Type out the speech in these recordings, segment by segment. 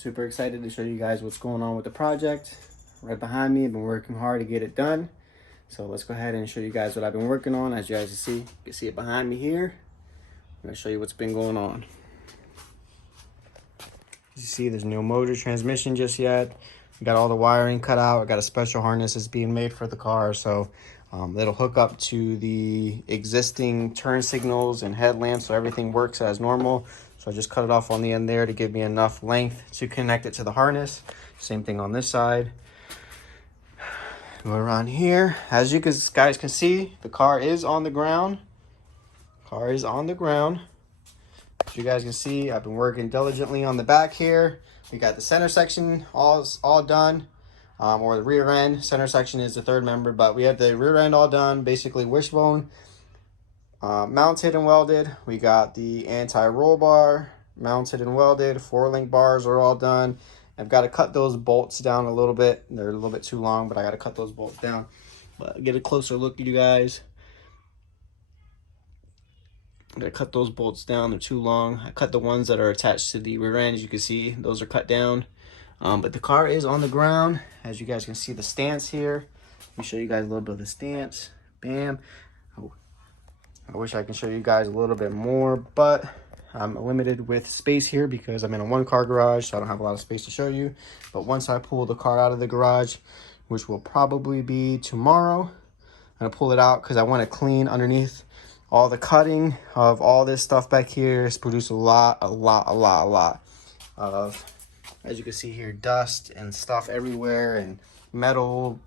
Super excited to show you guys what's going on with the project. Right behind me, I've been working hard to get it done. So let's go ahead and show you guys what I've been working on. As you guys can see it behind me here. I'm gonna show you what's been going on. As you see, there's no motor transmission just yet. We got all the wiring cut out. I got a special harness that's being made for the car, so it'll hook up to the existing turn signals and headlamps, so everything works as normal. So I just cut it off on the end there to give me enough length to connect it to the harness. Same thing on this side. Go around here. As you guys can see, the car is on the ground. As you guys can see, I've been working diligently on the back here. We got the center section all done, or the rear end. Center section is the third member, but we have the rear end all done. Basically wishbone mounted and welded. We got the anti-roll bar mounted and welded. 4-link bars are all done. I've got to cut those bolts down a little bit. They're a little bit too long, but I got to cut those bolts down. But get a closer look at you guys. I'm gonna cut those bolts down, they're too long. I cut the ones that are attached to the rear end. As you can see, those are cut down. But the car is on the ground. As you guys can see the stance here. Let me show you guys a little bit of the stance. Bam. Oh, I wish I can show you guys a little bit more, but I'm limited with space here because I'm in a 1-car garage, so I don't have a lot of space to show you. But once I pull the car out of the garage, which will probably be tomorrow, I'm gonna pull it out because I want to clean underneath. All the cutting of all this stuff back here has produced a lot of, as you can see here, dust and stuff everywhere and metal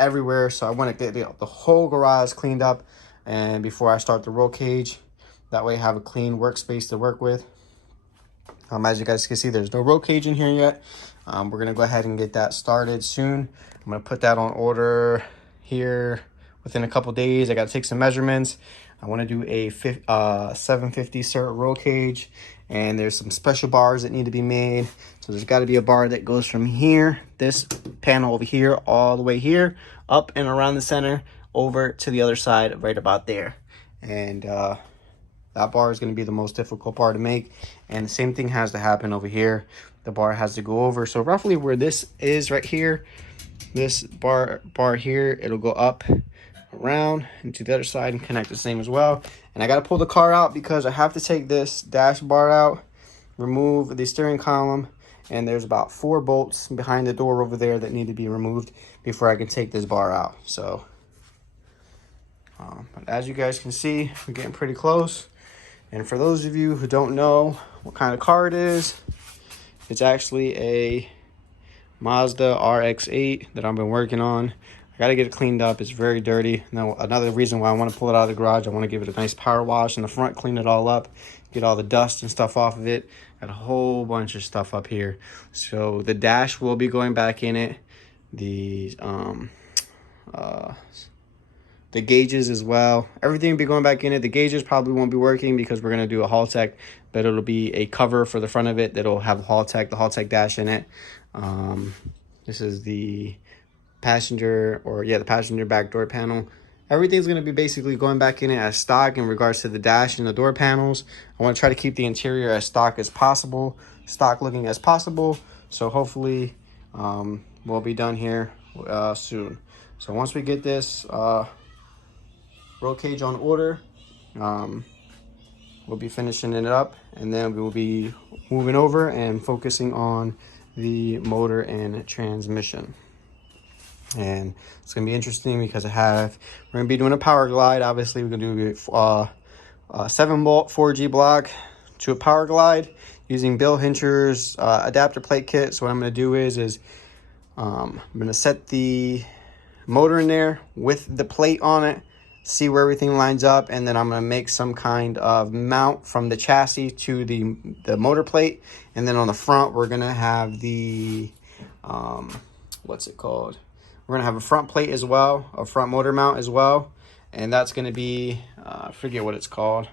everywhere. So I want to get the whole garage cleaned up, and before I start the roll cage, that way I have a clean workspace to work with. As you guys can see, there's no roll cage in here yet. We're gonna go ahead and get that started soon. I'm gonna put that on order here within a couple days. I got to take some measurements. I want to do a 750 cert roll cage, and there's some special bars that need to be made. So there's got to be a bar that goes from here, this panel over here, all the way here, up and around the center, over to the other side, right about there. And that bar is going to be the most difficult bar to make. And the same thing has to happen over here. The bar has to go over. So roughly where this is right here, this bar here, it'll go up around and to the other side and connect the same as well. And I got to pull the car out because I have to take this dash bar out, remove the steering column, and there's about 4 bolts behind the door over there that need to be removed before I can take this bar out. So but as you guys can see, we're getting pretty close. And for those of you who don't know what kind of car it is, it's actually a Mazda Rx8 that I've been working on. I got to get it cleaned up. It's very dirty. Now, another reason why I want to pull it out of the garage, I want to give it a nice power wash in the front, clean it all up, get all the dust and stuff off of it. Got a whole bunch of stuff up here. So the dash will be going back in it. The gauges as well. Everything will be going back in it. The gauges probably won't be working because we're going to do a Haltech, but it'll be a cover for the front of it that'll have the Haltech dash in it. This is the passenger back door panel. Everything's going to be basically going back in it as stock in regards to the dash and the door panels. I want to try to keep the interior as stock looking as possible. So hopefully we'll be done here soon. So once we get this roll cage on order, we'll be finishing it up, and then we will be moving over and focusing on the motor and transmission. And it's gonna be interesting because we're gonna be doing a power glide. Obviously, we're gonna do a 7-bolt 4G block to a power glide using Bill Hincher's adapter plate kit. So what I'm gonna do is I'm gonna set the motor in there with the plate on it, see where everything lines up, and then I'm gonna make some kind of mount from the chassis to the motor plate. And then on the front, we're gonna have the what's it called? We're gonna have a front plate as well, a front motor mount as well, and that's gonna be I forget what it's called,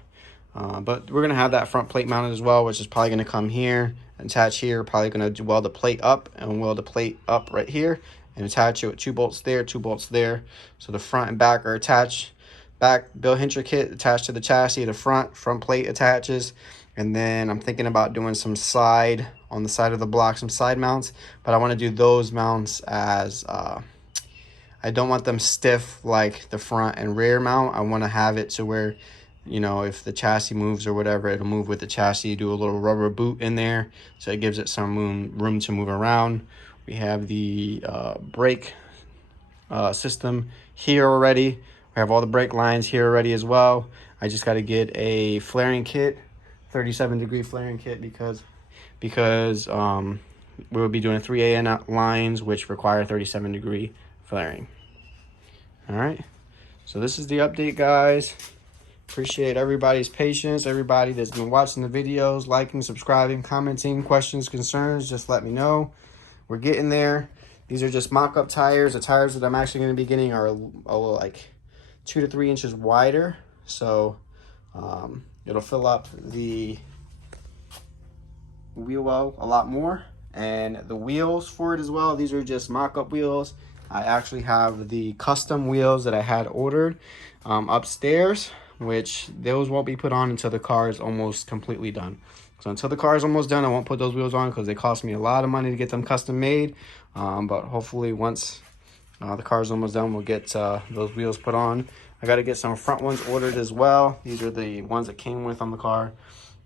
but we're gonna have that front plate mounted as well, which is probably gonna come here, attach here. Probably gonna weld the plate up and weld the plate up right here and attach it with 2 bolts there, 2 bolts there. So the front and back are attached. Back Bill Hincher kit attached to the chassis. The front plate attaches, And then I'm thinking about doing some side, on the side of the block, some side mounts. But I want to do those mounts as, I don't want them stiff like the front and rear mount. I want to have it to where, you know, if the chassis moves or whatever, it'll move with the chassis. Do a little rubber boot in there, so it gives it some room to move around. We have the brake system here already. We have all the brake lines here already as well. I just got to get a flaring kit, 37-degree flaring kit, because we will be doing 3AN lines, which require 37-degree flaring. All right, so this is the update, guys. Appreciate everybody's patience, everybody that's been watching the videos, liking, subscribing, commenting, questions, concerns, just let me know. We're getting there. These are just mock-up tires. The tires that I'm actually going to be getting are like 2 to 3 inches wider, so it'll fill up the wheel well a lot more. And the wheels for it as well, these are just mock-up wheels. I actually have the custom wheels that I had ordered upstairs, which those won't be put on until the car is almost completely done. So until the car is almost done, I won't put those wheels on because they cost me a lot of money to get them custom made. But hopefully once the car is almost done, we'll get those wheels put on. I got to get some front ones ordered as well. These are the ones that came with on the car.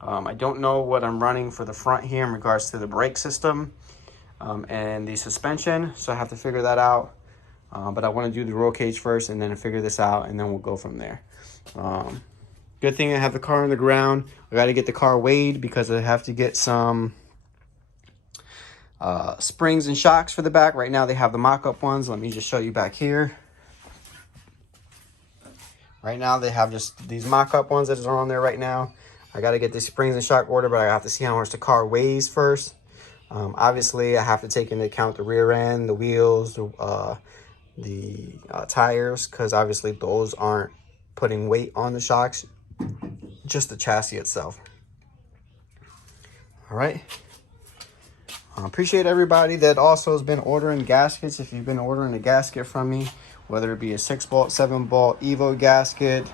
I don't know what I'm running for the front here in regards to the brake system and the suspension, so I have to figure that out. But I want to do the roll cage first and then figure this out, and then we'll go from there. Good thing I have the car on the ground. I got to get the car weighed because I have to get some springs and shocks for the back. Right now they have the mock-up ones. Let me just show you back here. Right now they have just these mock-up ones that are on there right now. I got to get the springs and shock order, but I have to see how much the car weighs first. Obviously I have to take into account the rear end, the wheels, the tires, because obviously those aren't putting weight on the shocks, just the chassis itself. All right. Appreciate everybody that also has been ordering gaskets. If you've been ordering a gasket from me, whether it be a 6-bolt, 7-bolt Evo gasket,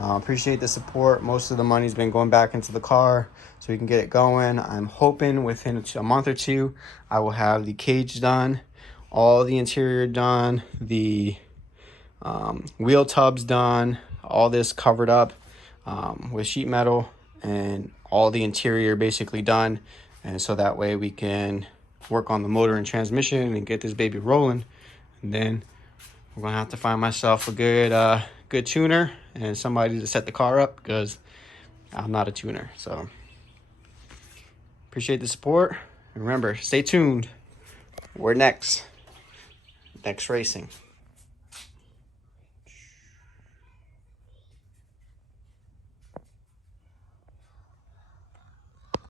appreciate the support. Most of the money's been going back into the car so we can get it going. I'm hoping within a month or two, I will have the cage done, all the interior done, the wheel tubs done, all this covered up with sheet metal, and all the interior basically done. And so that way we can work on the motor and transmission and get this baby rolling. And then we're gonna have to find myself a good tuner and somebody to set the car up, because I'm not a tuner. So appreciate the support, and remember, stay tuned. We're next racing.